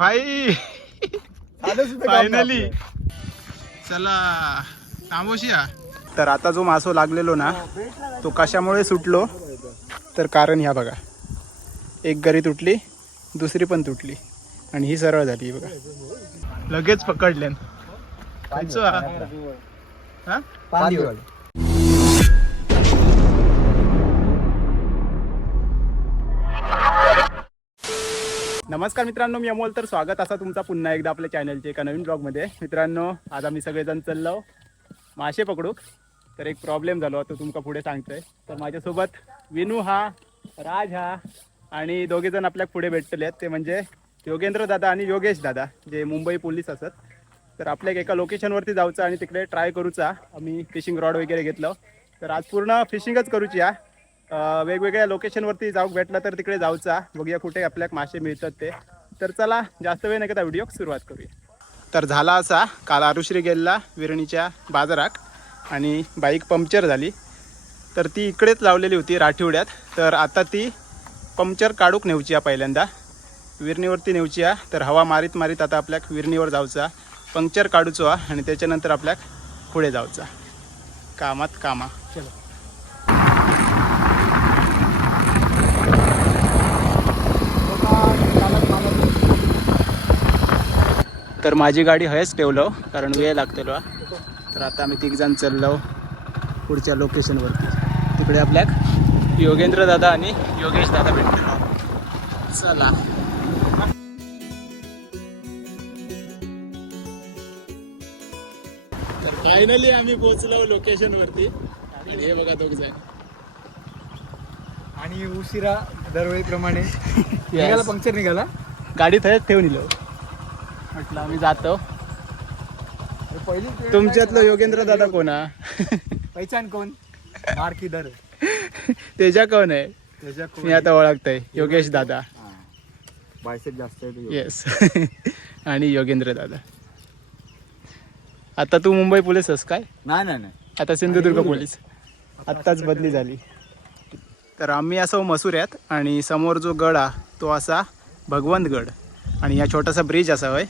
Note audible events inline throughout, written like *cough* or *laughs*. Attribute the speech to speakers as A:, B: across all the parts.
A: भाई। फायनली चला तांबोशिया तर आता जो मासो लागलेलो ना तो कशामुळे सुटलो? तर कारण ह्या बघा. एक गरी तुटली दुसरी पण तुटली. आणि ही सरळ झाली बघा. लगेच पकडल्यान नमस्कार मित्रांनो मी अमोल. तर स्वागत असा तुमचा पुन्हा एकदा आपल्या चॅनलच्या एका नवीन ब्लॉगमध्ये मित्रांनो आज आम्ही सगळेजण चाललो मासे पकडूक. तर एक प्रॉब्लेम झालो तो तुमका पुढे सांगतोय. तर माझ्यासोबत विनू हा राज हा आणि दोघेजण आपल्या पुढे भेटलेले आहेत. ते म्हणजे योगेंद्र दादा आणि योगेश दादा जे मुंबई पोलीस असत. तर आपल्या एका लोकेशनवरती जाऊचं आणि तिकडे ट्राय करूचा. आम्ही फिशिंग रॉड वगैरे घेतलं. तर आज पूर्ण फिशिंगच करूची या वेगवेगळ्या लोकेशनवरती जाऊ भेटला तर तिकडे जाऊचा. बघूया कुठे आपल्याला मासे मिळतात ते. तर चला जास्त वेळ नाही का व्हिडिओ सुरुवात करूया. तर झाला असा काल आरुश्री गेलेला विरणीच्या बाजारात आणि बाईक पंक्चर झाली. तर ती इकडेच लावलेली होती राठिवड्यात. तर आता ती पंक्चर काढूक नेऊची या पहिल्यांदा. विरणीवरती नेऊची या. तर हवा मारीत मारीत आता आपल्याक विरणीवर जाऊचा. पंक्चर काढूचो हा आणि त्याच्यानंतर आपल्याक पुढे जाऊचा. कामात कामा. चलो. तर माझी गाडी हयच ठेवलो कारण वेळ लागतेलो. हा. तर आता आम्ही तिघ जण चाललो पुढच्या लोकेशनवरती तिकडे आपल्याक योगेंद्र दादा आणि योगेश दादा भेटतो चला. तर फायनली आम्ही पोहोचलो लोकेशनवरती आणि हे बघा दोघ जण
B: आणि उशिरा दरवेळीप्रमाणे *laughs* निघाला पंक्चर निघाला?
A: गाडी थंयच ठेवून इलो म्हटलं आम्ही जातो.
B: पहिली
A: तुमच्यातलं योगेंद्र दादा कोणा
B: पहिचान कोण? मार्की दर
A: तेजा कोण आहे?
B: त्याच्या
A: मी आता ओळखतोय. योगेश दादा.
B: बायसेप जास्त आहे तो.
A: येस *laughs* आणि योगेंद्र दादा. आता तू मुंबई पोलीस आहेस काय?
B: नाही नाही नाही.
A: आता सिंधुदुर्ग पोलीस. आत्ताच बदली झाली. तर आम्ही असं मसुऱ्यात आणि समोर जो गड हा तो असा भगवंत गड आणि या छोटासा ब्रिज असा होय.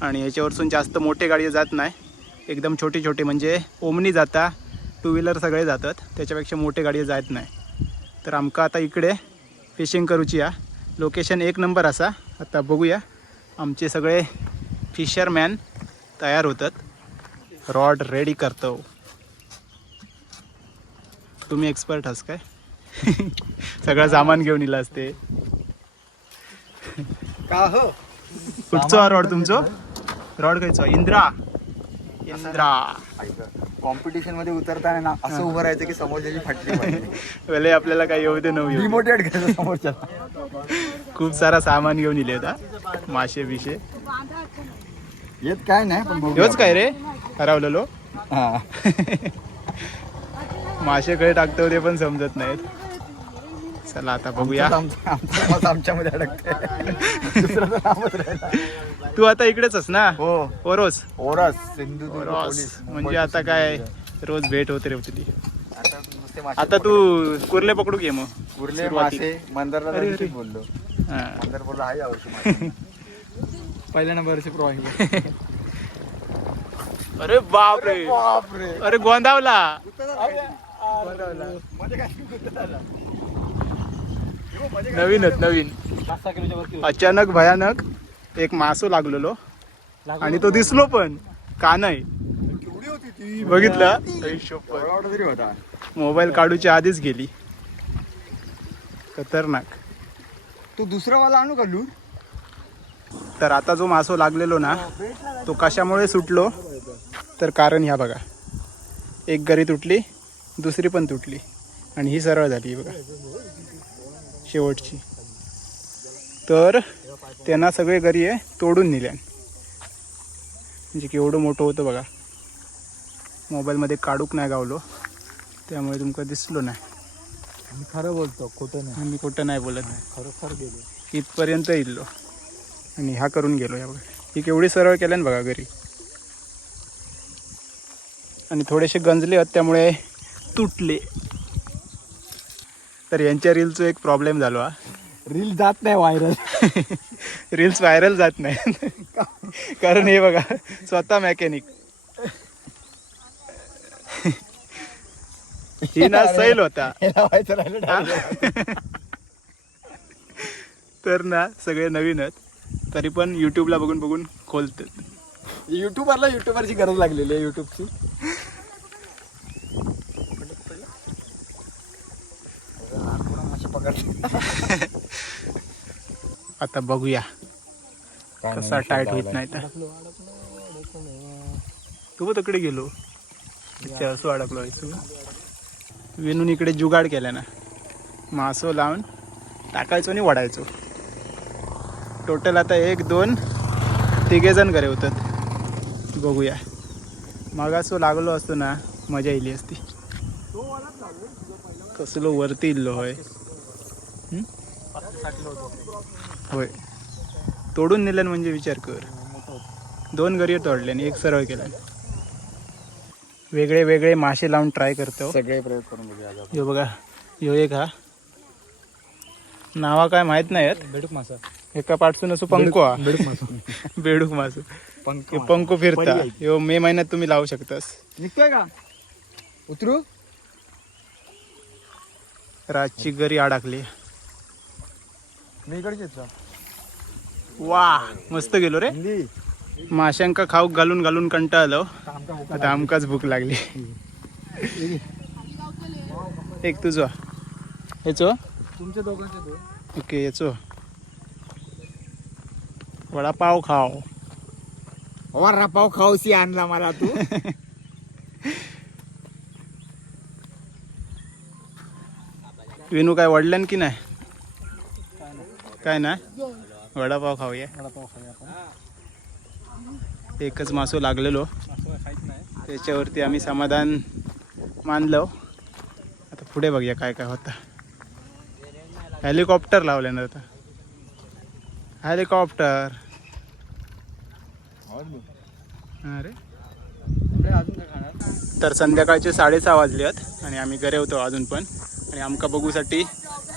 A: आणि याच्यावरसून जास्त मोठे गाडी जात नाही. एकदम छोटी छोटी म्हणजे ओमनी जाता टू व्हीलर सगळे जातात. त्याच्यापेक्षा मोठे गाडी जात नाही. तर आमका आता इकडे फिशिंग करूची या. लोकेशन एक नंबर असा. आता बघूया. आमचे सगळे फिशरमॅन तयार होतात. रॉड रेडी करतो तुम्ही एक्सपर्ट आहात काय? *laughs* सगळं सामान घेऊन इला असते.
B: का हो?
A: कुठचो रॉड तुमचो? रॉड खायचो. इंद्रा. इंद्रा.
B: कॉम्पिटिशनमध्ये उतरताना ना असं उभं राहायचं की समोरच्याची फाटली *laughs* पाहिजे.
A: भले आपल्याला काही येऊ दे न येऊ दे.
B: डिमोटिवेट करायचं समोरच्याला.
A: खूप सारा सामान घेऊन इले होता मासे बिशे
B: येत काय नाही पण.
A: हेच काय रे? हरवलेलो.
B: हा. *laughs*
A: मासे कडे टाकतो ते पण समजत नाहीत. चला आता बघूया.
B: आमच्यामध्ये राहिला.
A: तू आता इकडेच आहेस ना?
B: हो.
A: ओरोस?
B: ओरस सिंधुदुर्ग
A: ओरोस.
B: पोलीस
A: म्हणजे आता काय. रोज भेट होते रे तुझी
B: आता
A: तू कुर्ले पकडू घे मग. सुरुवाती.
B: मासे. मंदारला. बोललो.
A: हा.
B: मंदार बोललो आहे यावर्षी पहिल्या नंबरची प्रॉब्लेम *laughs*
A: अरे बाप रे
B: बापरे.
A: अरे गोंदावला. नवीनच नवीन. अचानक भयानक एक मासो लागलेलो. आणि तो दिसलो पण का नाही?
B: केवढी होती ती
A: बघितला? मोबाईल काढूच्या आधीच गेली. खतरनाक.
B: तू दुसरा वाला आणू का लूट
A: तर आता जो मासो लागलेलो ना तो कशामुळे सुटलो? तर कारण ह्या बघा. एक गरी तुटली दुसरी पण तुटली. आणि ही सरळ झाली बघा. शेवटची. तर त्यांना सगळे गरी आहे तोडून नेल्यान म्हणजे केवढं मोठं होतं बघा. मोबाईलमध्ये काढूक नाही गावलो. त्यामुळे तुमका दिसलो नाही.
B: मी खरं बोलतो खोटं नाही.
A: आम्ही कुठं नाही बोलत नाही.
B: खरोखर गेलो.
A: इथपर्यंत इल्लो आणि ह्या करून गेलो या बघा. ही केवढी सरळ केल्यान बघा घरी. आणि थोडेसे गंजले आहेत त्यामुळे तुटले. तर यांच्या रीलचा एक प्रॉब्लेम झालो हा.
B: रील जात नाही व्हायरल *laughs*
A: रील्स व्हायरल जात नाही. कारण हे बघा स्वतः मॅकॅनिक ही ना सैल होता. तर ना सगळे नवीनच तरी पण युट्यूबला बघून बघून खोलतात.
B: युट्यूबरला युट्यूबरची गरज लागलेली आहे युट्यूबची *laughs*
A: आता बघूया. कसा टाईट होत नाही तर. तू तिकडे गेलो. इथे असं अडकलो आहेस तू. विनून इकडे जुगाड केला ना. मासो लावून टाकायचो आणि वडायचो टोटल आता एक दोन तिघे जण घरे होतात. बघूया. मागासो लागलो असतो ना मजा येईल असती. कसलो वरती इल्लो होय? होय. तोडून नेल्यान म्हणजे विचार कर. दोन गरी तोडले आणि एक सरळ केला वेगळे वेगळे मासे लावून ट्राय करतो.
B: सगळे प्रयोग करून बघूया.
A: यो बघा यो एक हा. नावा काय माहीत नाही
B: बेडूक मासा.
A: एका पाठसून असो पंको हा.
B: बेडूक मासा. *laughs*
A: बेडूक मासू.
B: पंख
A: हे पंको फिरता. यो मे महिन्यात तुम्ही लावू शकतास.
B: निघतोय का? उतरू?
A: रातची गरी अडकली
B: मी इकडचीच
A: वा मस्त गेलो रे. माशांका खाऊक घालून घालून कंटाळलो आता आमकाच भूक लागली. एक तुझो हेचो
B: तुमच्या दोघांचे
A: ओके याचो वडापाव खाव
B: वडापाव खाऊसी आणला मला तू. *laughs*
A: विनू काय वडल्यान की नाही? काय ना? वडापाव खाऊया.
B: वडापाव खाऊया आपण.
A: एकच मासो लागलेलो. त्याच्यावरती आम्ही समाधान मानलो. आता पुढे बघूया काय काय होतं. हेलिकॉप्टर लावल्यानं आता. हेलिकॉप्टर. अरे.
B: अजून काय खाणार?
A: तर संध्याकाळचे साडेसहा वाजले आहेत आणि आम्ही घरी होतो अजून पण. आणि आमका बघूसाठी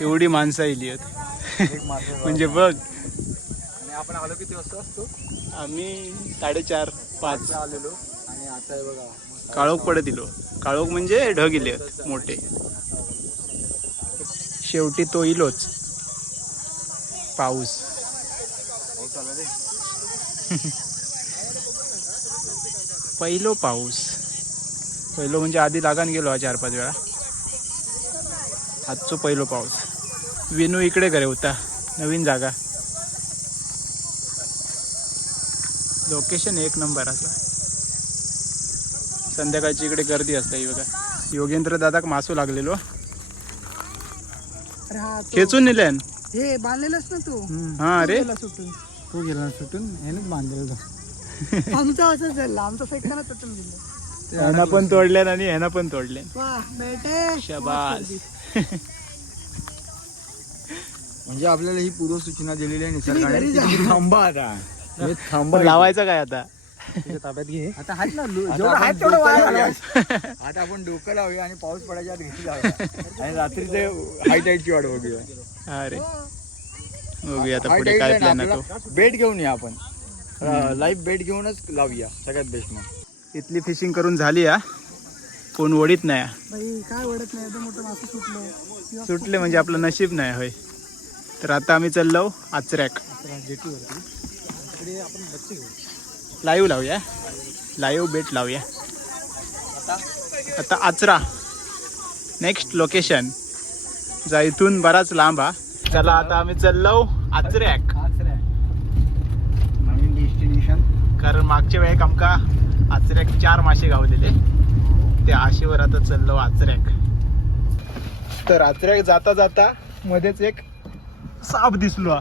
A: एवढी माणसं येली आहेत. *laughs* म्हणजे बघ.
B: आणि आपण आलो किती वाजता असतो?
A: आम्ही साडेचार पाच.
B: आलेलो. आणि आता हे बघा
A: काळोख पडत दिलो काळोख म्हणजे ढग इले आहेत मोठे. शेवटी तो इलोच. पाऊस.
B: पाऊस आला रे. *laughs*
A: पहिलो पाऊस. पहिलो म्हणजे आधी लागान गेलो हा चार पाच वेळा. आजचो पहिलो पाऊस. विनू इकडे घरे होता नवीन जागा. लोकेशन एक नंबर असा संध्याकाळची इकडे गर्दी असते ही बघा. योगेंद्र दादाक मासू लागलेलो.
C: हा
A: खेचून नेल्यान
C: हे बांधलेलंच ना तू?
A: हा अरे
C: गेला सुटून.
B: तू गेला सुटून? ह्यानेच बांधलेलं. *laughs*
C: आमचं असंच झालं. आमचं फेकताना तुटून गेलं
A: ह्याना पण तोडल्यान आणि ह्याना पण तोडल्यान
C: वा बेटे.
A: शबास. *laughs*
B: म्हणजे आपल्याला ही पूर्व सूचना दिलेली आहे निसर्गाने. की. तुम्ही थांबा आता. *laughs* थांबा
A: लावायचं काय आता?
B: ताब्यात घे.
C: आता आहेत ना जेवढं
B: आपण
C: आहेत तेवढं
B: डोकं
C: वाया
B: लावूया.
C: घालवायचं.
B: आता आपण डोकं लावूया आणि पाऊस पडायच्या आत घरी जाऊया. आणि रात्रीचे हाय टाईटची वाट बघूया.
A: अरे. बघूया आता पुढे काय प्लॅन
B: आहे
A: तो.
B: बेट घेऊन या आपण. लाईव्ह बेट घेऊनच लावूया सगळ्यात बेस्ट मग.
A: इथली फिशिंग करून झाली हा. कोण ओढीत नाही हा.
C: काय वडत नाही? एवढं मोठं मासे सुटलं.
A: म्हणजे आपलं नशीब नाही होय. तर आता आम्ही चाललो आचऱ्याक.
B: जेटीवरती तिकडे आपण बच्चे घेऊ
A: लाईव्ह लावूया. लाईव्ह बेट लावूया. आता आचरा. नेक्स्ट लोकेशन जा इथून बराच लांब हा. चला आता आम्ही चाललो आचऱ्याक.
B: डेस्टिनेशन
A: कारण मागच्या वेळेक आमका आचऱ्याक चार मासे गावलेले त्या आशेवर आता चाललो आचऱ्याक. तर आचऱ्याक जाता जाता मध्येच एक साप दिसलो.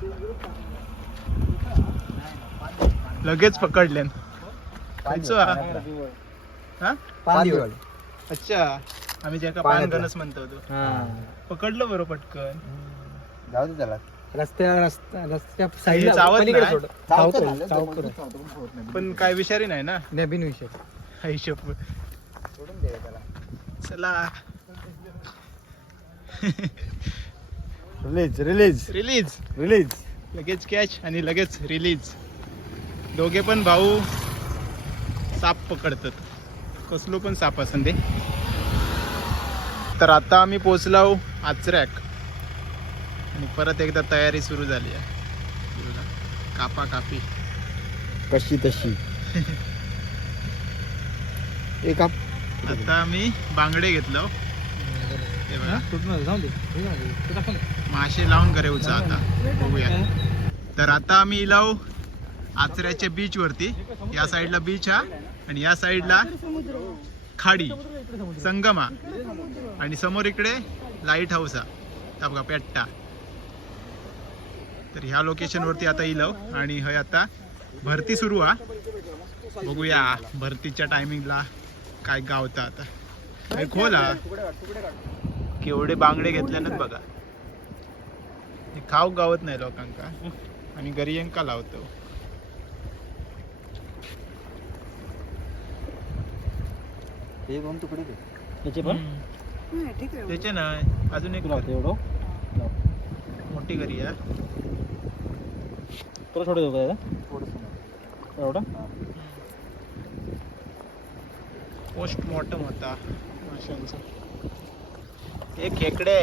A: लगेच
B: पांदिवळ
A: अच्छा. आम्ही ज्याका. पानगणच म्हणतो तो. पकडलं बरं पटकन.
B: जाऊ दे त्याला.
C: रस्त्या रस्त्या रस्त्या
A: हे
C: साईडला
A: चावत
C: पलीकडे
A: नाही.
B: चावतं चावतो, पण
A: काय विषारी नाही ना?
C: नाही, बिनविषय
A: हिशोब.
B: सोडून दे त्याला.
A: चला.
B: रिलीज रिलीज
A: रिलीज
B: रिलीज
A: लगेच कॅच आणि लगेच रिलीज दोघे पण भाऊ साप पकडतात. कसलो पण साप असन ते. तर आता आम्ही पोचलो आचऱ्याक. आणि परत एकदा तयारी सुरू झाली आहे. कापा कापी
B: कशी तशी. *laughs* एक आप
A: आता आम्ही बांगडे घेतलो हे. मासे लावून करेवचा आता. बघूया. तर आता आम्ही इलाव आचऱ्याच्या बीच वरती. या साईडला बीच हा आणि या साईडला खाडी संगमा. आणि समोर इकडे लाइट हाऊस हा पेट्टा. तर ह्या लोकेशन वरती आता इलव आणि हय आता भरती सुरू हा. बघूया भरतीच्या टायमिंगला काय गावता आता. हे खोल हा. केवढे बांगडे घेतल्यानंच बघा. हे खाऊ गावत नाही लोकांका. आणि घरी यांका लावतो?
B: हे दोन तुकडे
A: त्याचे नाही. अजून एक.
B: एवढं?
A: मोठी घरी आहे
B: तुला थोडं देऊ एवढं?
A: पोस्टमॉर्टम होता. माशांचा. एक खेकडे.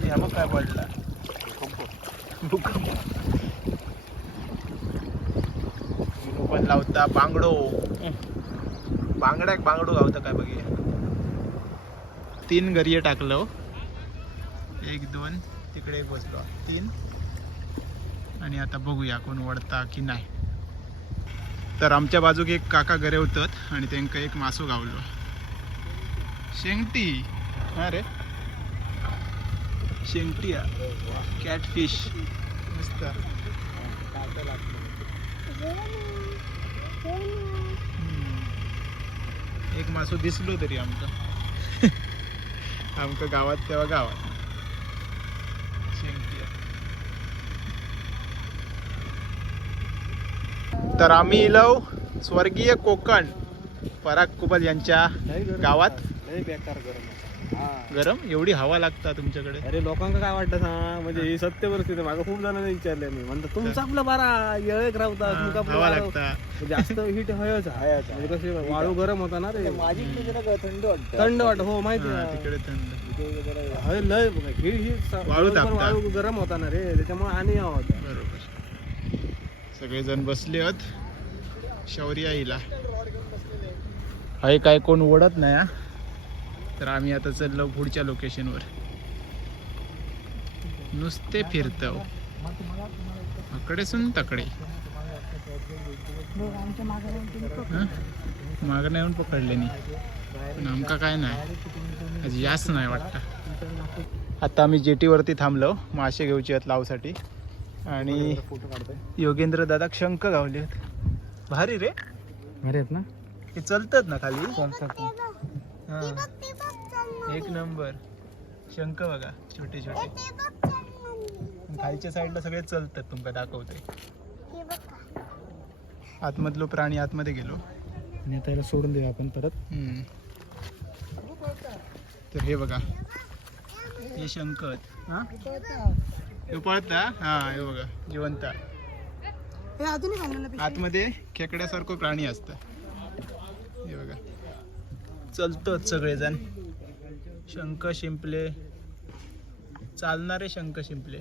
A: हे मग काय पडला. पण लावता बांगडो. बांगड्याक बांगडो गावता काय बघे तीन गरिये टाकलो एक दोन तिकडे एक बसलो. तीन आणि आता बघूया कोण वडता की नाही. तर आमच्या बाजूक एक काका घरे होतात आणि त्यांना एक मासो गावलो. शेंगटी. हा रे. शेंगटी कॅटफिश मस्त. एक मासो दिसलो तरी आमका *laughs* आमका गावात तेव्हा गावात शेंगटी तर आम्ही इलव स्वर्गीय कोकण पराग कुबल यांच्या गावात.
B: बेकार गरम
A: गरम? एवढी हवा लागता तुमच्याकडे?
B: अरे लोकांना काय वाटतं सांग? म्हणजे ही सत्य परिस्थिती मागं खूप जणांनी विचारले मी. म्हणतात तुमचं आपलं बारा येळेक राहता तुमचं आपलं
A: हवा लागता.
B: म्हणजे जास्त हिट हयच म्हणजे कसे वाळू गरम होता ना रे.
D: माझी थंड वाटत.
B: थंड वाट हो माहिती
A: हा,
B: आहे.
A: तिकडे थंड.
B: हय लय ही ही.
A: वाळू
B: गरम होता ना रे. त्याच्यामुळे आणि हवा होता.
A: बरोबर. सगळेजण बसले आहेत. शौर्य आईला हाय काय कोण ओढत नाही हा? तर आम्ही आता चाललो पुढच्या लोकेशनवर नुसते फिरतो हो. अकडे सुन तकडे.
C: माग
A: मागं नाही येऊन पकडले नाही पण आमका काय नाही. याच नाही वाटतं. आता आम्ही जेटीवरती थांबलो मासे घेऊचे आहेत लावसाठी. आणि योगेंद्र दादा शंख गावले आहेत. भारी रे.
B: अरे आहेत ना?
A: हे चलतात ना खाली? हा. एक नंबर. शंख बघा छोटे छोटे. खालच्या साईडला सगळे चलतात तुमका दाखवते. आतमधलो प्राणी आतमध्ये गेलो.
B: आणि आता याला सोडून देऊ आपण परत.
A: हम्म. तर हे बघा. हे शंख. हा? हे पळता हा हे बघा जिवंत. आतमध्ये खेकड्यासारखं प्राणी असतं. हे बघा. चलतात सगळेजण. शंख शिंपले. चालणारे शंख शिंपले.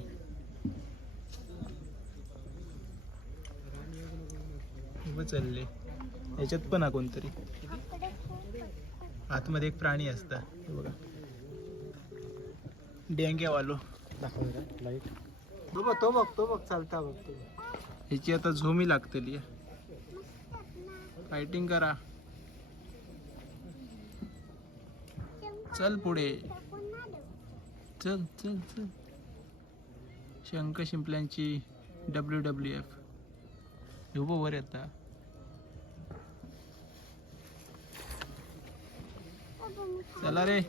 A: चालले. याच्यात पण हा कोणतरी. आतमध्ये एक प्राणी असता. हे बघा.
B: लाइट
D: तो बघ तो बघ तो बघ चालता बघ तो.
A: ह्याची आता झोमी लागतली फायटिंग करा. चल पुढे. चल चल चल. शंख शिंपल्यांची डब्ल्यू डब्ल्यू एफ उभं वर येता चला रे.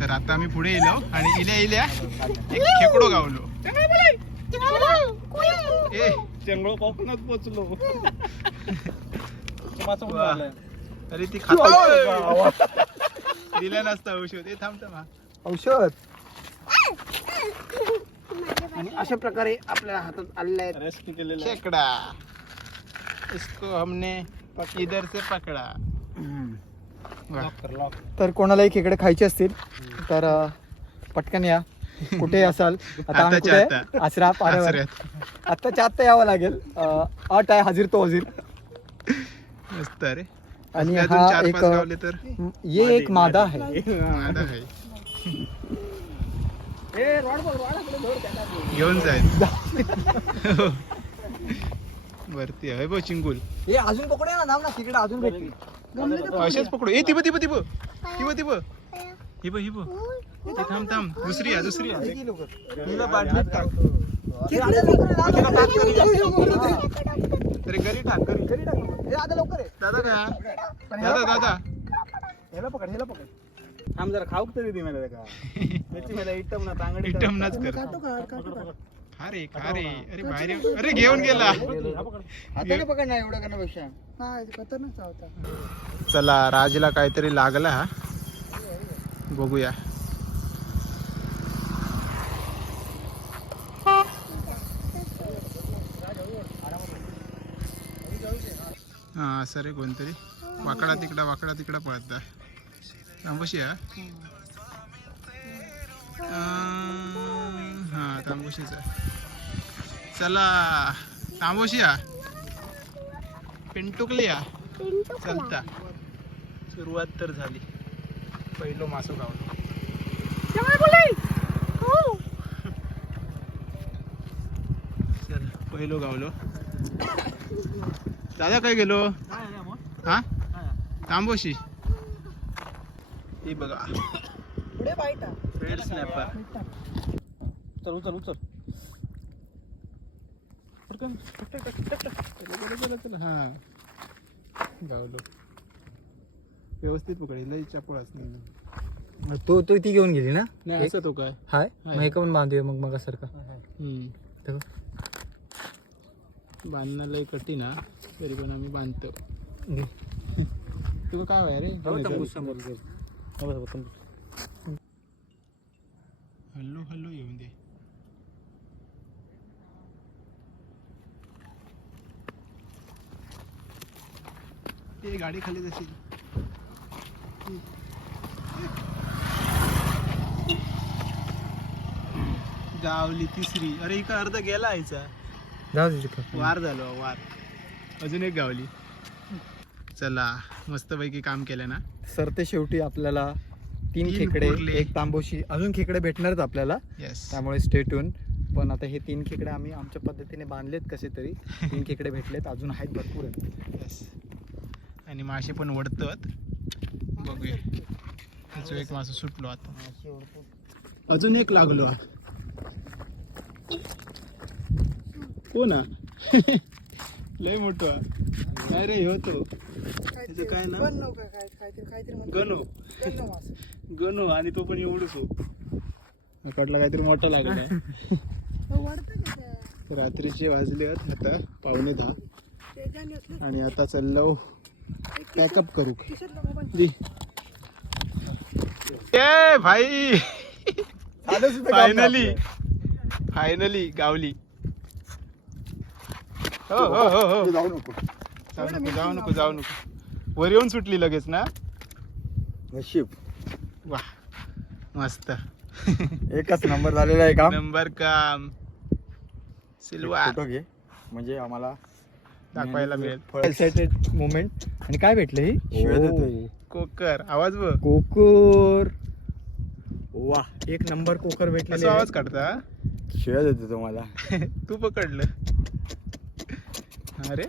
A: तर आता आम्ही पुढे येलो आणि इल्या इल्या एक खेकडो गावलो. ए
B: जंगल कोकणात पोचलो.
A: तरी ती खाता दिल्या नसता औषध. ए थांब थांब.
D: औषध. आणि अशा प्रकारे आपल्या हातात आलेले आहेत
B: रेस्क्यू केलेलं आहे.
A: खेकडा. इसको हमने इधर से पकडा.
D: तर कोणालाही खेकडे खायचे असतील तर पटकन या. कुठे असाल? आता आम्ही कुठे?
A: आता.
D: आसरा पाऱ्यावर. आत्ताच्या आत्ता यावं लागेल. अट आहे हजीर तो हजीर.
A: मस्त
D: आणि
A: अजून
D: हा
A: चार
D: एक ये एक मादा आहे.
A: मादा आहे. घेऊन जाईल. *laughs* वरती आहे. बघ चिंगुल
D: हे अजून पकडूया ना नाव ना तिकडे अजून भेटतील.
A: असेच पकडू. ए तिब तिब तिब तिब तिब हिब हिब थांब थांब. दुसरी आहे दुसरी आहे.
D: तिला बाटलीत टाक.
A: तरी घरी टाक घरी.
D: टाक. हे आता लवकर.
A: दादा का? दादा दादा.
D: ह्याला पकड ह्याला पकड.
B: थांब जरा खाऊक तरी दे मला का त्याची *laughs* मला इटम ना तांगडी
A: इटम नाच कर.
C: काटो काढ काटो काढ
A: खा रे? खा रे अरे बाहेर. अरे घेऊन गेला.
D: हाताने पकड ना एवढं करण्यापेक्षा.
C: हा खतरनाक होता.
A: चला राजला काहीतरी लागला बघूया. हा असं रे कोणतरी. वाकडा तिकडा वाकडा तिकडा पळत तांबूशी हा. अं, हा तांबूशीचा. चला तांबूशी हा पिंटुकली हा चलता. सुरुवात तर झाली. पहिलो मासो गावलो. चल पहिलो गावलो. दादा काय गेलो? हा? तांबोशी. ही बघा.
C: पुढे बाईट आहे.
A: रेड स्नॅपर
B: उचल उचल उचल.
A: पटकन टक, टक, टक, टक, टक. चला, चला, चला, चला. हा. गावलो. व्यवस्थित पकडेल चपळच नाही
D: तो तो ती घेऊन गेली ना?
A: नाही असं तो काय?
D: हाय. मग एका पण बांधूया मग मग सारखा.
A: बांधणं लय कठीण हा. तरी पण आम्ही बांधतो. तुला काय व्हाय रे? हल्लो हल्लो येऊन दे. ते गाडी खाली जाशील. गावली तिसरी. अरे इका अर्ध गेला आयचा
D: जाऊ दे तिथं.
A: वार झालो वार. अजून एक गावली. चला मस्तपैकी काम केलं ना.
D: सर ते शेवटी आपल्याला तीन
A: तीन
D: खेकडे. एक तांबोशी अजून खेकडे भेटणारच आपल्याला.
A: येस
D: त्यामुळे स्टेटून पण आता हे तीन खेकडे आम्ही आमच्या पद्धतीने बांधलेत कसे तरी तीन *laughs* खेकडे भेटलेत अजून आहेत भरपूर. आहेत
A: येस आणि मासे पण वडतात. बघूया. त्याचं एक मासं सुटलो आता. अजून एक लागलो. कोण हा? *laughs* लय मोठं. काय रे ह्यो तो त्याचं काय नाव?
C: गण.
A: गणो. आणि तो पण एवढंच हो कडला काहीतरी मोठा लागला.
C: हो?
A: रात्रीचे वाजले आहेत आता पावणे दहा. आणि आता चाललो. पॅकअप करू. जी. ए भाई. फायनली फायनली गावली हो हो हो हो.
D: जाऊ नको.
A: जाऊ नको जाऊ नको जाऊ नको. वर येऊन सुटली लगेच ना?
D: नशीब.
A: वा मस्त.
D: एकच नंबर झालेला आहे काम.
A: नंबर काम. सिल्वा
D: फोटो घे. म्हणजे आम्हाला
A: दाखवायला मिळेल.
D: एक्साइटेड मोमेंट आणि काय भेटलं ही? शिव्या देतोय
A: कोकर आवाज बघ.
D: कोकोर. वा. एक नंबर कोकर भेटलेले
A: असं आवाज काढता
D: शिव्या देतो तुम्हाला. *laughs*
A: तू पकडलं. अरे.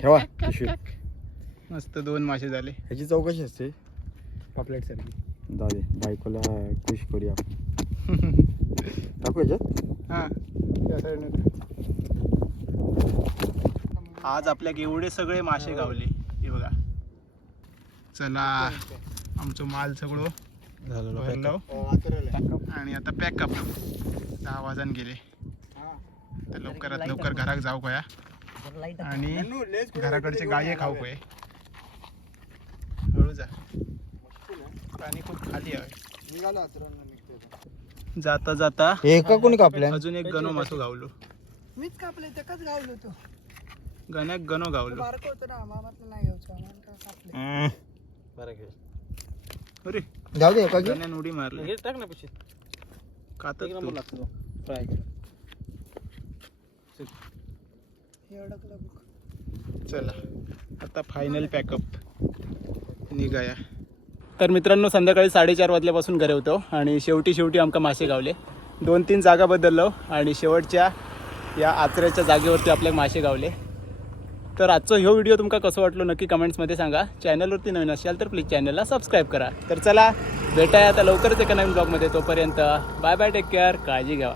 D: ठेवा पिशवी.
A: मस्त दोन मासे झाले.
D: ह्याची चौकशी असते. पापलेट सारखी. जाऊ दे बायकोला खुश करूया आपण. *laughs* टाकू याच्यात
A: हा. त्या साईडने आज आपल्या एवढे सगळे मासे गावले. हे बघा. चला आमचं माल सगळं भरलो. आणि आता पॅकअप दहा वाजून गेले. तर लवकरात लवकर घरात जाऊ कया आणि घराकडचे गाये खाऊ कय हळू जा. पाणी खूप खाली आहे. जाता जाता
D: हे का कोणी कापल्या?
A: अजून एक गणो मासो गावलो.
C: मीच कापले त्याकाच गावलो तो.
A: गण्याक गणो गावलो
C: बारक होतो ना मामातलं नाही घ्यायचं आम्हाला कापले
B: बरं घे.
A: अरे.
D: जाऊ दे एका
A: गण्यान उडी मारली.
B: हे टाक ना पिशे
A: कातच
B: एक नंबर
A: तू.
B: लागतो फ्राय
C: बघ.
A: चला आता फायनल पॅकअप निघाया. तर मित्रांनो संध्याकाळी साडेचार वाजल्यापासून घरी होतो आणि शेवटी शेवटी आमका मासे गावले. दोन तीन जागा बदललो आणि शेवटच्या या आचऱ्याच्या जागेवरती आपले मासे गावले. तर आजचा ह्यो व्हिडिओ तुमका कसं वाटलो नक्की कमेंट्समध्ये सांगा. चॅनलवरती नवीन असाल तर प्लीज चॅनलला सबस्क्राईब करा. तर चला भेटाय आता लवकरच एका नवीन ब्लॉगमध्ये. तोपर्यंत बाय बाय टेक केअर काळजी घ्यावा